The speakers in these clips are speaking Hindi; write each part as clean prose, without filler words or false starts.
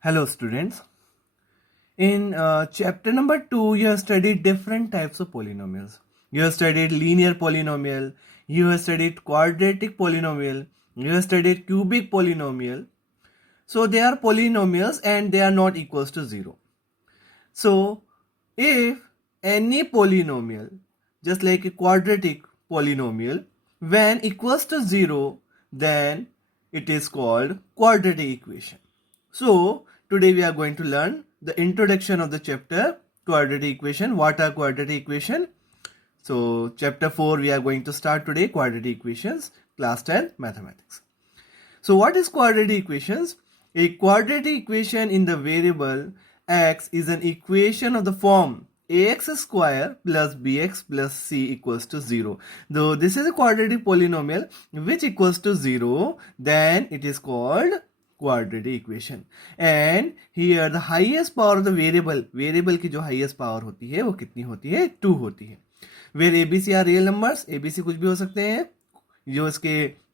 Hello, students. In chapter number 2, you have studied different types of polynomials. You have studied linear polynomial, you have studied quadratic polynomial, you have studied cubic polynomial. So, they are polynomials and they are not equals to 0. So, if any polynomial, just like a quadratic polynomial, when equals to 0, then it is called quadratic equation. So, today we are going to learn the introduction of the chapter quadratic equation. What are quadratic equation? So, chapter 4 we are going to start today, quadratic equations, class 10 mathematics. So, what is quadratic equations? A quadratic equation in the variable x is an equation of the form ax square plus bx plus c equals to 0. Though this is a quadratic polynomial which equals to 0, then it is called quadratic equation. And here the highest power of the variable की जो highest power होती है वो कितनी होती है? 2 होती है. Where ABC are real numbers, ABC कुछ भी हो सकते हैं, जो इसके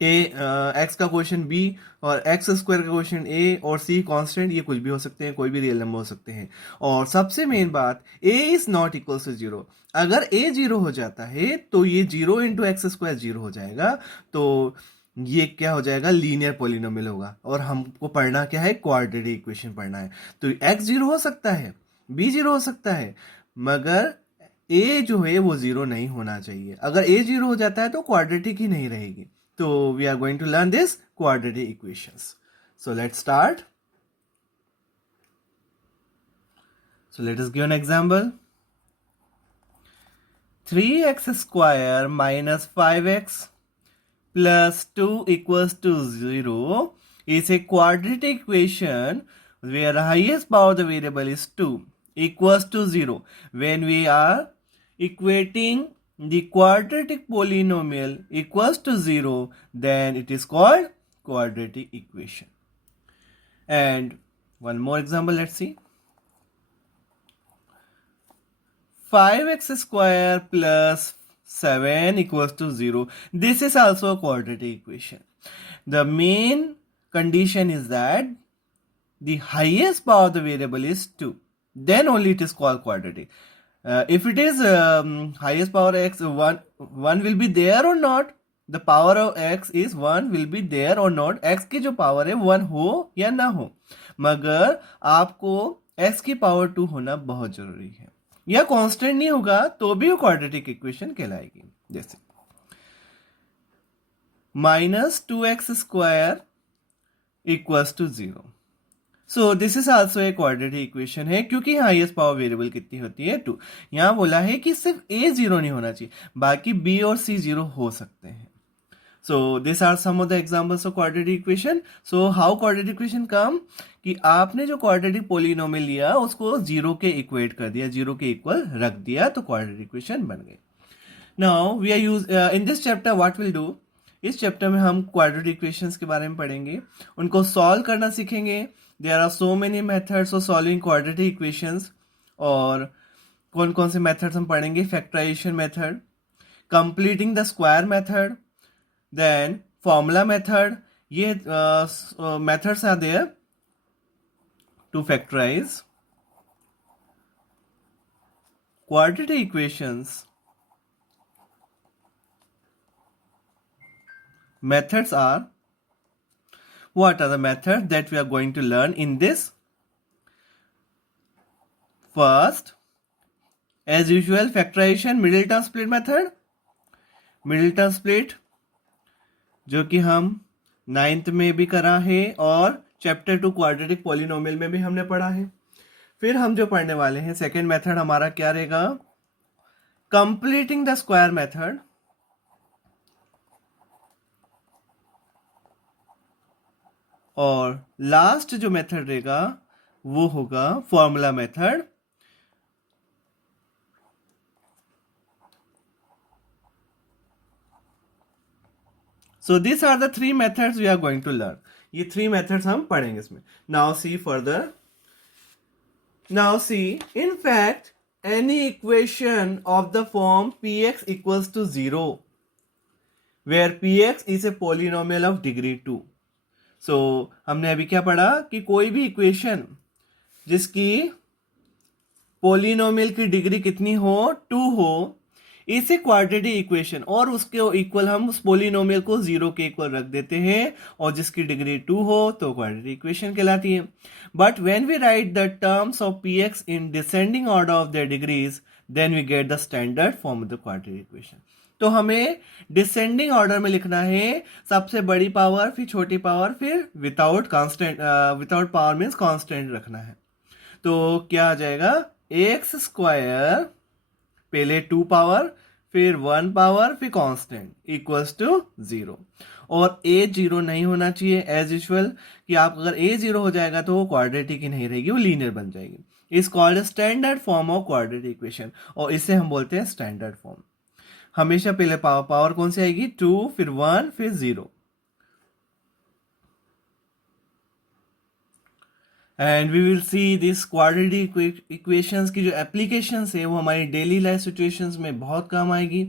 एक्स का क्वेश्चन बी और एक्स स्क्वायर का क्वेश्चन ए और सी कांस्टेंट, ये कुछ भी हो सकते हैं, कोई भी रियल नंबर हो सकते हैं. और सबसे मेन बात, ए इज नॉट इक्वल टू 0. अगर ए 0 हो जाता है तो ये 0 इंटू एक्स स्क्वायर 0 हो जाएगा. तो ये क्या हो जाएगा? लीनियर पॉलिनोमियल होगा. और हमको पढ़ना क्या है? क्वाड्रेटिक इक्वेशन पढ़ना है. तो एक्स 0 हो सकता है, बी 0 हो सकता है, मगर ए जो है वो 0 नहीं होना चाहिए. अगर ए 0 हो जाता है तो क्वाड्रेटिक ही नहीं रहेगी. So we are going to learn this quadratic equations. So let's start. So let us give an example. 3x square minus 5x plus 2 equals to 0 is a quadratic equation where the highest power of the variable is 2 equals to 0. When we are equating the quadratic polynomial equals to 0, then it is called quadratic equation. And one more example, let's see. 5x square plus 7 equals to 0. This is also a quadratic equation. The main condition is that the highest power of the variable is 2. Then only it is called quadratic. If it is highest power x, 1 will be there or not. The power of x is 1 will be there or not. x की जो power है 1 हो या ना हो, मगर आपको x की power 2 होना बहुत जरूरी है. या कांस्टेंट नहीं होगा तो भी वो क्वाड्रेटिक इक्वेशन कहलाएगी. जैसे minus 2x square equals to 0. So this is also a quadratic equation है, क्योंकि हाईएस्ट पावर वेरिएबल कितनी होती है? 2. यहां बोला है कि सिर्फ a 0 नहीं होना चाहिए, बाकी b और c 0 हो सकते हैं. So this are some of the examples of quadratic equation. So how quadratic equation come? कि आपने जो क्वाड्रेटिक पॉलिनोमियल लिया उसको 0 के इक्वेट कर दिया, 0 के इक्वल रख दिया, तो क्वाड्रेटिक इक्वेशन बन गई. Now we are use in this chapter what will do. इस चैप्टर में हम क्वाड्रेटिक इक्वेशंस के बारे में पढ़ेंगे, उनको सॉल्व करना सीखेंगे. There are so many methods of solving quadratic equations. और कौन कौन से मेथड्स हम पढ़ेंगे? Factorization method, completing the square method, then formula method. ये methods are there to factorize quadratic equations. Methods are, what are the methods that we are going to learn in this? First, as usual, factorization, middle term split method. middle term split जो कि हम 9th में भी करा है और चैप्टर 2 क्वाड्रेटिक पॉलिनोमियल में भी हमने पढ़ा है. फिर हम जो पढ़ने वाले हैं सेकेंड मेथड हमारा क्या रहेगा? Completing the square method. और लास्ट जो मेथड रहेगा वो होगा formula method. So this are the 3 methods we are going to learn. ये 3 मेथड्स हम पढ़ेंगे इसमें. Now see further. Now see, in fact any equation of the form px equals to 0 where px is a polynomial of degree 2. सो हमने अभी क्या पढ़ा कि कोई भी इक्वेशन जिसकी पोलिनोमियल की डिग्री कितनी हो, 2 हो, इसे क्वाड्रेटिक इक्वेशन, और उसके इक्वल हम उस पोलिनोमियल को 0 के इक्वल रख देते हैं, और जिसकी डिग्री 2 हो तो क्वाड्रेटिक इक्वेशन कहलाती है. But when we write the terms of px in descending order of their degrees, then we get the standard form of the quadratic equation. तो हमें डिसेंडिंग ऑर्डर में लिखना है, सबसे बड़ी पावर, फिर छोटी पावर, फिर without constant, without power means constant रखना है. तो क्या आ जाएगा, एक्स स्क्वायर, पहले 2 पावर, फिर 1 पावर, फिर कांस्टेंट इक्वल्स टू 0. और ए 0 नहीं होना चाहिए एज यूजुअल, कि आप अगर ए 0 हो जाएगा तो वो क्वाड्रेटिक ही नहीं रहेगी, वो लीनियर बन जाएगी. इस called standard form of quadratic equation, और इसे हम बोलते हैं स्टैंडर्ड फॉर्म. हमेशा पहले पावर कौन सी आएगी, 2, फिर 1, फिर 0. And we will see this quadratic equations की जो एप्लीकेशंस है वो हमारी डेली लाइफ सिचुएशंस में बहुत काम आएगी,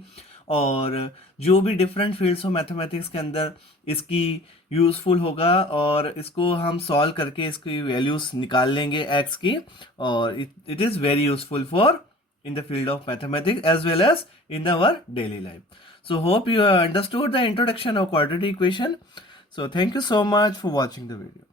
और जो भी डिफरेंट फील्ड्स हो मैथमेटिक्स के अंदर इसकी यूज़फुल होगा, और इसको हम सॉल्व करके इसकी वैल्यूज निकाल लेंगे एक्स की, और it is very useful for in the field of mathematics as well as in our daily life. So hope you understood the introduction of quadratic equation. So thank you so much for watching the video.